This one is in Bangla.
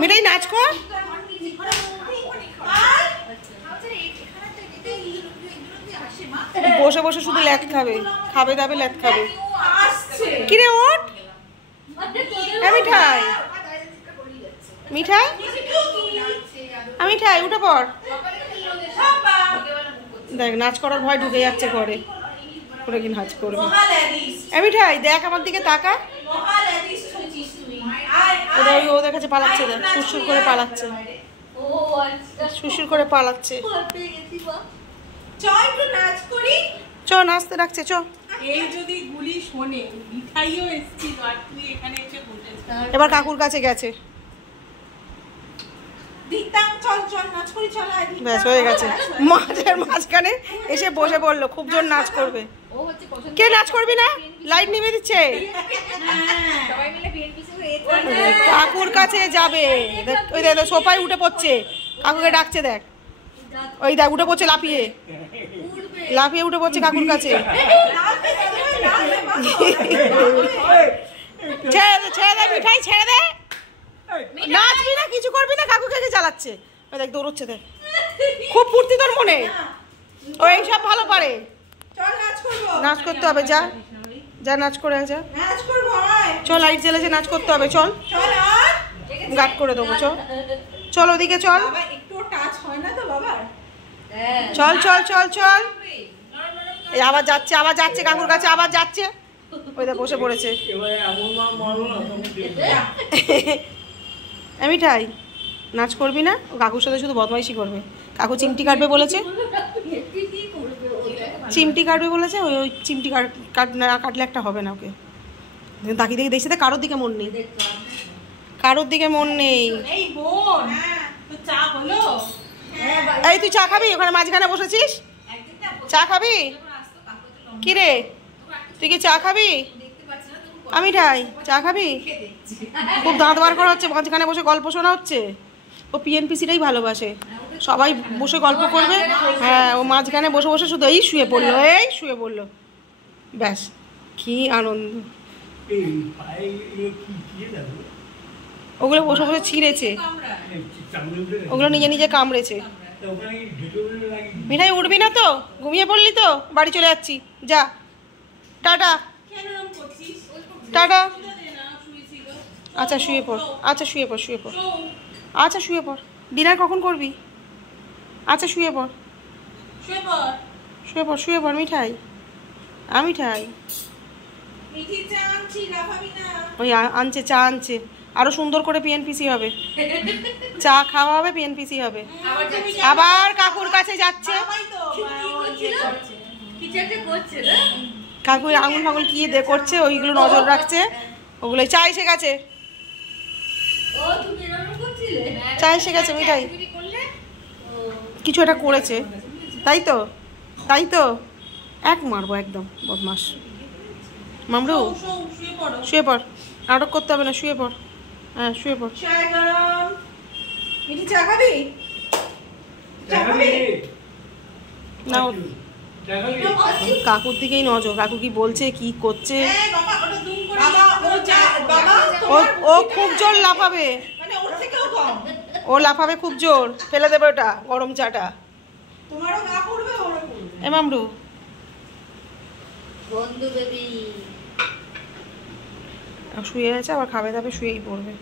মিঠাই নাচ কর। বসে বসে শুধু ল্যাদ খাবে, খাবে দাবে ল্যাদ খাবে। কিরে ওঠ মিঠাই, মিঠাই মিঠাই উঠে পড়। দেখ নাচ করার ভয় ঢুকে যাচ্ছে ঘরে, ওরা কি নাচ করবে। মিঠাই দেখ আমার দিকে তাকা, ওরা ওদের কাছে পালাচ্ছে, দেখ সুরসুর করে পালাচ্ছে, সুরসুর করে পালাচ্ছে। চ নাচতে রাখছে, চ। এই যদি গুলি শোনে মিঠাইও এসেছিল আর তুই এখানে এসে বসেছিস। এবার কাকুর কাছে গেছে, ব্যাস হয়ে গেছে। মাঝের মাঝখানে এসে বসে পড়লো, খুব জোর নাচ করবে। কে নাচ করবি না? লাইট নিভে দিচ্ছে। কাকুর কাছে যাবে, ওই দেখ সোফায় উঠে পড়ছে, কাকুকে ডাকছে দেখ, ওই দেখ উঠে পড়ছে লাফিয়ে, লাফিয়ে উঠে পড়ছে কাকুর কাছে। ছেড়ে দে, ছেড়ে দে মিঠাই, ছেড়ে দে। নাচবি না, কিছু করবি না, কাকুকে চালাচ্ছে। দেখ দৌড়চ্ছে, দেখ খুব ফুর্তি তোর মনে, ও এইসব ভালো পারে। নাচ করতে হবে, যা যা নাচ করে যা। চল লাইট জ্বেলেছে, নাচ করতে হবে, চল গাট করে দেবো, চল চল ওদিকে চল, চল চল চল চল। এই আবার যাচ্ছে, আবার যাচ্ছে কাকুর কাছে, আবার যাচ্ছে, ওই দেখ বসে পড়েছে। মিঠাই নাচ করবি না, কাকুর সাথে শুধু বদমাইশি করবে। কাকু চিমটি কাটবে বলেছে, চিমটি কাটবে বলেছে, ওই ওই চিমটি কাটলে একটা হবে না। ওকে তাকিয়ে দেখে দেখছি, কারোর দিকে মন নেই, কারোর দিকে মন নেই। এই তুই চা খাবি? ওখানে মাঝখানে বসেছিস, চা খাবি? কি রে তুই কি চা খাবি? আমি ঠাই চা খাবি? খুব দাঁত বার করা হচ্ছে, মাঝখানে বসে গল্প শোনা হচ্ছে। ও পিএনপিসিটাই ভালোবাসে, সবাই বসে গল্প করবে। হ্যাঁ ও মাঝখানে বসে বসে শুধু এই শুয়ে পড়লো, এই শুয়ে পড়লো, ব্যাস কি আনন্দ। ওগুলো বসে বসে ছিঁড়েছে, ওগুলো নিজে নিজে কামড়েছে। মিঠাই উঠবি না তো? ঘুমিয়ে পড়লি তো? বাড়ি চলে যাচ্ছি, যা টাটা টাটা। আচ্ছা শুয়ে পড়, আচ্ছা শুয়ে পড়, শুয়ে পড়, আচ্ছা শুয়ে পড়। ডিনার কখন করবি? আচ্ছা শুয়ে পড়, শুয়ে পড়, শুয়ে পড়, শুয়ে পড় মিঠাই। আমি ঠাই ওই আনছে, চা আনছে, আরো সুন্দর করে পিএনপিসি হবে, চা খাওয়া হবে, পিএনপিসি হবে। আবার কাকুর কাছে যাচ্ছে, কাকু আঙুল ফাঙুল কি করছে, ওইগুলো নজর রাখছে, ওগুলো চা এসে গেছে, চা এসে গেছে। মিঠাই কিছু একটা করেছে, তাই তো, তাই তো, এক মারবো একদম বদমাস। মামরু শুয়ে পড়, নাটক করতে হবে না, শুয়ে পড়, হ্যাঁ শুয়ে পড়। না কাকুর দিকেই নজর, কাকু কি বলছে কি করছে। ও খুব জোর লাফাবে, ও লাফাবে খুব জোর, ফেলে দেবে ওটা গরম চাটা। এ মামরু শুয়ে আছে, আবার খাবে দাবে শুয়েই পড়বে।